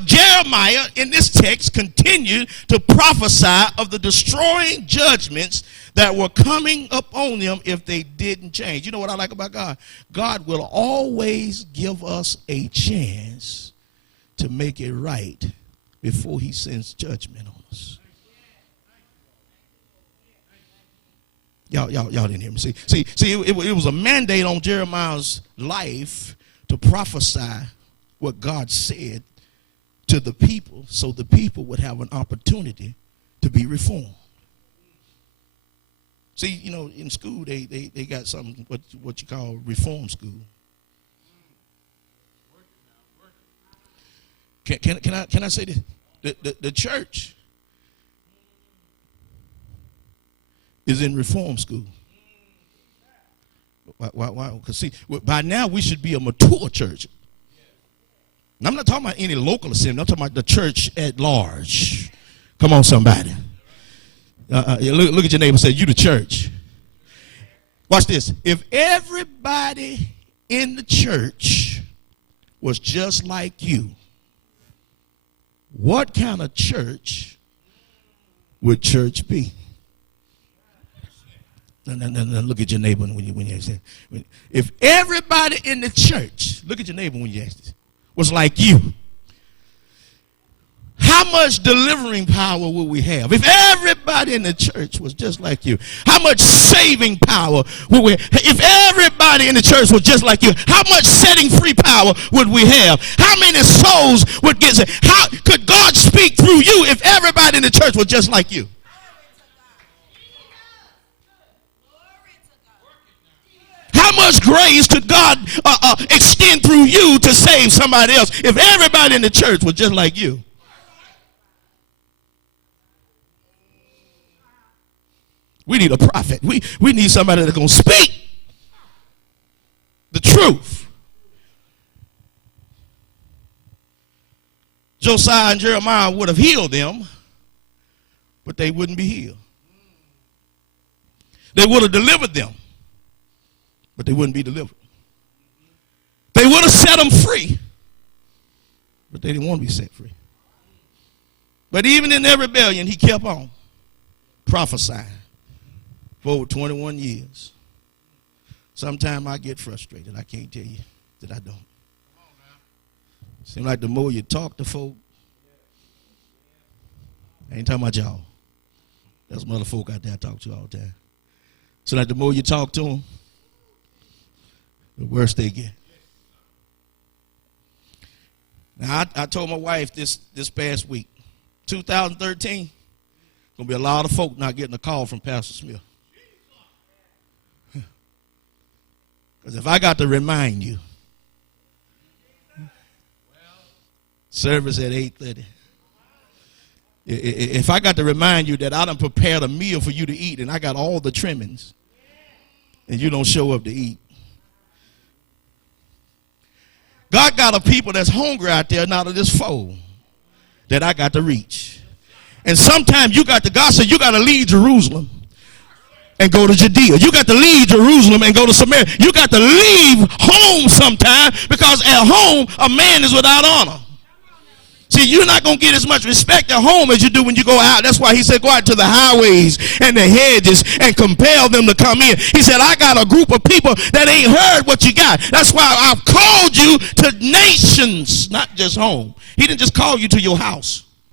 But Jeremiah in this text continued to prophesy of the destroying judgments that were coming upon them if they didn't change. You know what I like about God? God will always give us a chance to make it right before he sends judgment on us. Y'all didn't hear me. See, it was a mandate on Jeremiah's life to prophesy what God said to the people so the people would have an opportunity to be reformed. See, you know, in school they got something what you call reform school. Can I say this? The church is in reform school. Why? Because see, by now we should be a mature church. And I'm not talking about any local assembly. I'm talking about the church at large. Come on, somebody. Look at your neighbor and say, you the church. Watch this. If everybody in the church was just like you, what kind of church would church be? No, look at your neighbor when you say, if everybody in the church, look at your neighbor when you ask this, was like you, how much delivering power would we have? If everybody in the church was just like you, how much saving power would we have? If everybody in the church was just like you, how much setting free power would we have? How many souls would get saved? How could God speak through you if everybody in the church was just like you? How much grace could God extend through you to save somebody else if everybody in the church was just like you? We need a prophet. We need somebody that's going to speak the truth. Josiah and Jeremiah would have healed them, but they wouldn't be healed. They would have delivered them, but they wouldn't be delivered. They would have set them free, but they didn't want to be set free. But even in their rebellion, he kept on prophesying for over 21 years. Sometimes I get frustrated. I can't tell you that I don't. Seems like the more you talk to folk, I ain't talking about y'all. There's some other folk out there I talk to all the time. So like the more you talk to them, the worse they get. Now, I told my wife this past week, 2013, going to be a lot of folk not getting a call from Pastor Smith. Because if I got to remind you, service at 8:30. If I got to remind you that I done prepared a meal for you to eat and I got all the trimmings and you don't show up to eat. God got a people that's hungry out there now to this fold that I got to reach. And sometimes you got to, God said, you got to leave Jerusalem and go to Judea. You got to leave Jerusalem and go to Samaria. You got to leave home sometime because at home a man is without honor. See, you're not going to get as much respect at home as you do when you go out. That's why he said go out to the highways and the hedges and compel them to come in. He said, I got a group of people that ain't heard what you got. That's why I've called you to nations, not just home. He didn't just call you to your house.